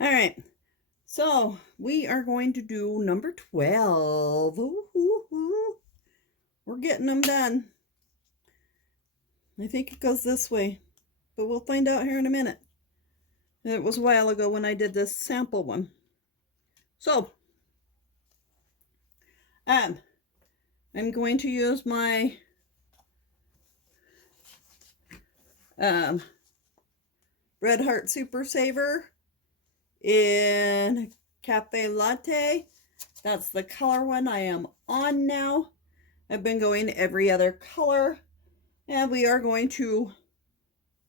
All right, so we are going to do number 12. Ooh. We're getting them done. I think it goes this way, but we'll find out here in a minute. It was a while ago when I did this sample one. So, I'm going to use my Red Heart Super Saver in Cafe Latte. That's the color one I am on now. I've been going every other color, and we are going to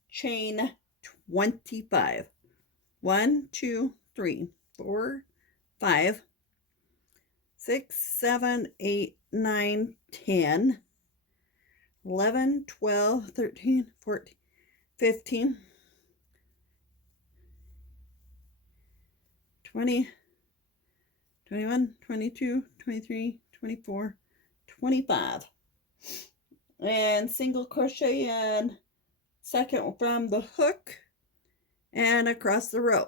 chain 25. 1, 2, 3, 4, 5, 6, 7, 8, 9, 10, 11, 12, 13, 14, 15, 20, 21, 22, 23, 24, 25. And single crochet in second from the hook and across the row.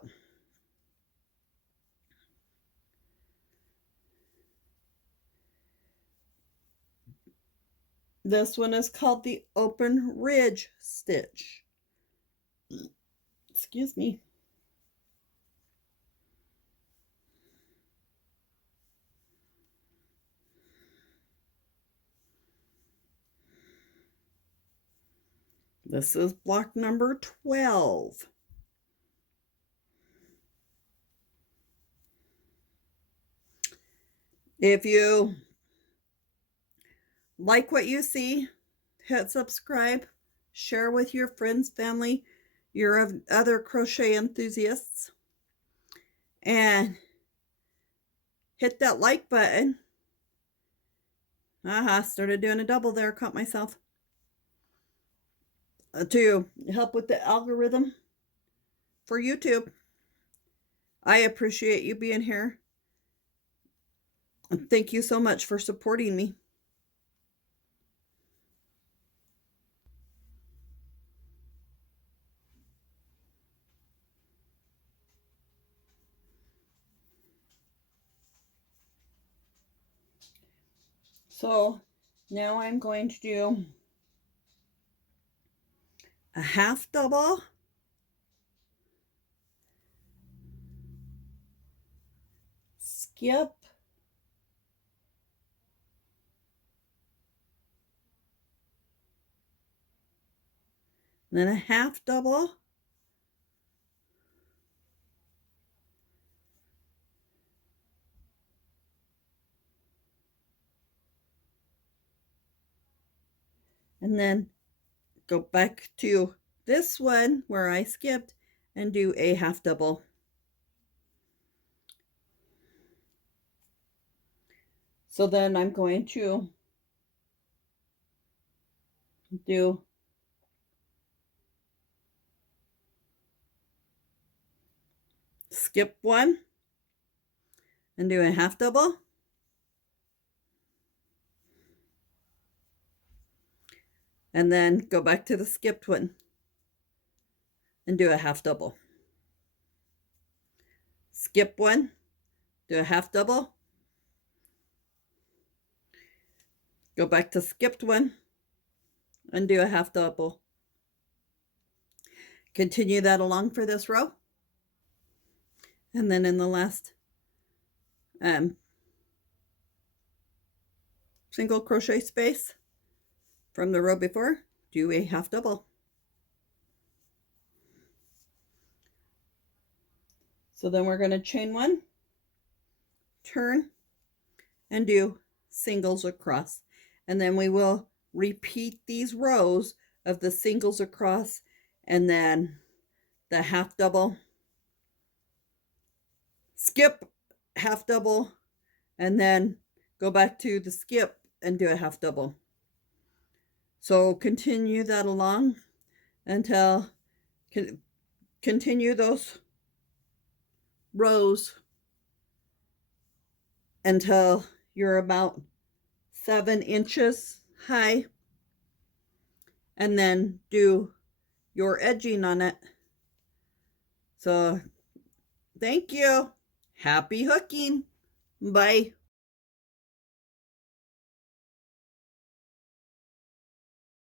This one is called the open ridge stitch. Excuse me. This is block number 12. If you like what you see, hit subscribe, share with your friends, family, your other crochet enthusiasts, and hit that like button. Started doing a double there, caught myself. To help with the algorithm for YouTube. I appreciate you being here. And thank you so much for supporting me. So now I'm going to do a half double, skip, then a half double, and then go back to this one where I skipped and do a half double. So then I'm going to do skip one and do a half double, and then go back to the skipped one and do a half double. Skip one, do a half double, go back to skipped one and do a half double. Continue that along for this row. And then in the last single crochet space from the row before, do a half double. So then we're going to chain one, turn, and do singles across. And then we will repeat these rows of the singles across and then the half double, skip, half double, and then go back to the skip and do a half double. So continue that along until, continue those rows until you're about 7 inches high, and then do your edging on it. So Thank you. Happy hooking. Bye.